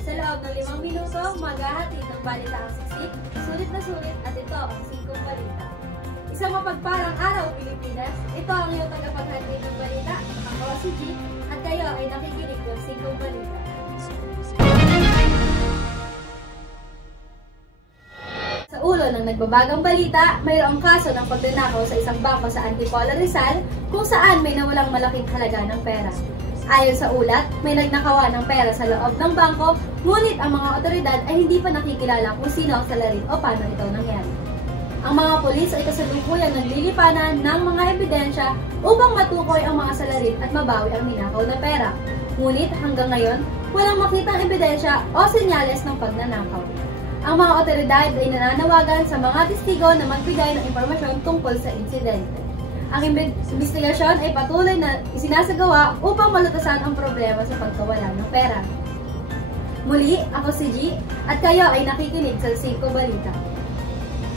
Sa loob ng 5 minuto, maghahatid ng balitaang siksik, sulit na sulit at ito ang 5 balita. Isang mapagpalang araw, Pilipinas. Ito ang iyong tagapaghatid ng balita. Ako si G at kayo ay nakikinig ng 5 balita. Sa ulo ng nagbabagang balita, mayroong kaso ng pagnanakaw sa isang bangko sa Antipolo, Rizal, kung saan may nawalang malaking halaga ng pera. Ayon sa ulat, may nagnakawan ng pera sa loob ng bangko, ngunit ang mga otoridad ay hindi pa nakikilala kung sino ang salarin o paano ito nangyari. Ang mga pulis ay kasalukuyang naglilipanan ng mga ebidensya upang matukoy ang mga salarin at mabawi ang ninakaw na pera. Ngunit hanggang ngayon, walang makitang ebidensya o senyales ng pagnanakaw. Ang mga otoridad ay nananawagan sa mga testigo na magbigay ng impormasyon tungkol sa insidente. Ang investigasyon ay patuloy na isinasagawa upang malutasan ang problema sa pagkawala ng pera. Muli, ako si G at kayo ay nakikinig sa 5 Balita.